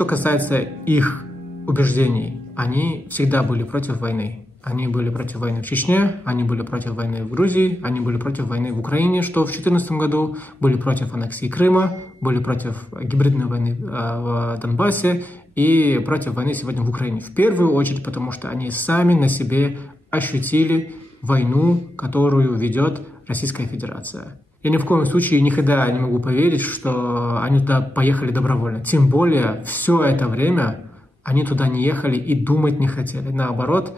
что касается их убеждений, они всегда были против войны. Они были против войны в Чечне, они были против войны в Грузии, они были против войны в Украине, что в 2014 году, были против аннексии Крыма, были против гибридной войны в Донбассе и против войны сегодня в Украине. В первую очередь, потому что они сами на себе ощутили войну, которую ведет Российская Федерация. Я ни в коем случае никогда не могу поверить, что они туда поехали добровольно. Тем более, все это время они туда не ехали и думать не хотели. Наоборот,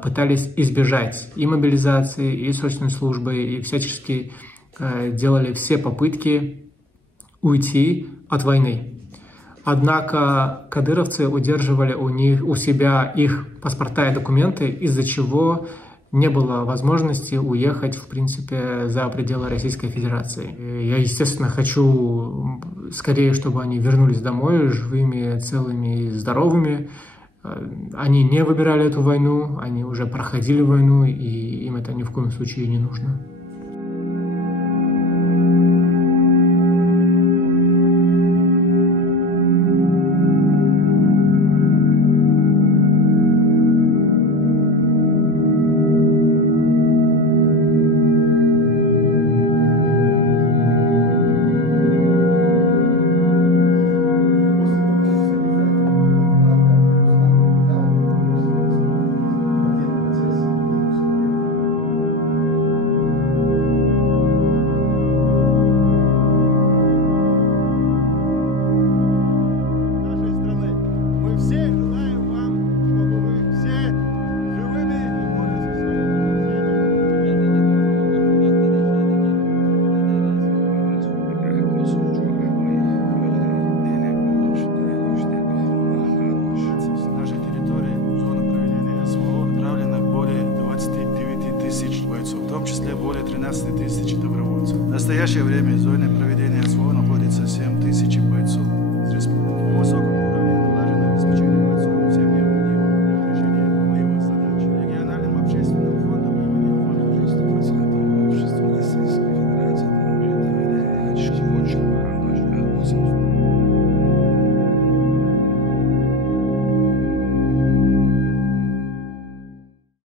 пытались избежать и мобилизации, и срочной службы, и всячески делали все попытки уйти от войны. Однако кадыровцы удерживали у себя их паспорта и документы, из-за чего не было возможности уехать, в принципе, за пределы Российской Федерации. Я, естественно, хочу скорее, чтобы они вернулись домой живыми, целыми и здоровыми. Они не выбирали эту войну, они уже проходили войну, и им это ни в коем случае не нужно. В том числе более 13 тысяч добровольцев. В настоящее время зоны проведения